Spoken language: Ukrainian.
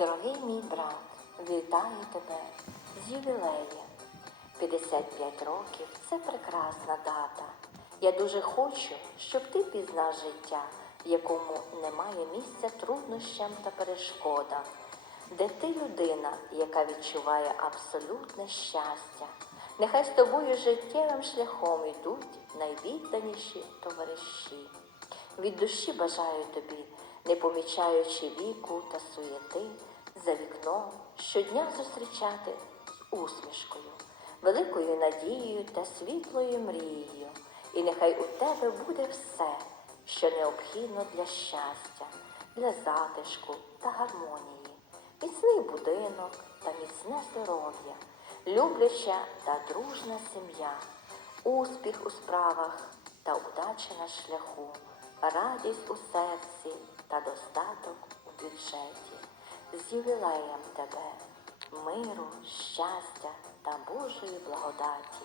Дорогий мій брат, вітаю тебе з ювілеєм. 55 років це прекрасна дата. Я дуже хочу, щоб ти пізнав життя, в якому немає місця труднощам та перешкодам, де ти людина, яка відчуває абсолютне щастя. Нехай з тобою життєвим шляхом йдуть найвідданіші товариші. Від душі бажаю тобі, не помічаючи віку та суєти, за вікном щодня зустрічати з усмішкою, великою надією та світлою мрією. І нехай у тебе буде все, що необхідно для щастя, для затишку та гармонії, міцний будинок та міцне здоров'я, любляча та дружна сім'я, успіх у справах та удача на шляху, радість у серці та достаток у бюджеті. З ювілеєм тебе, миру, щастя та Божої благодаті.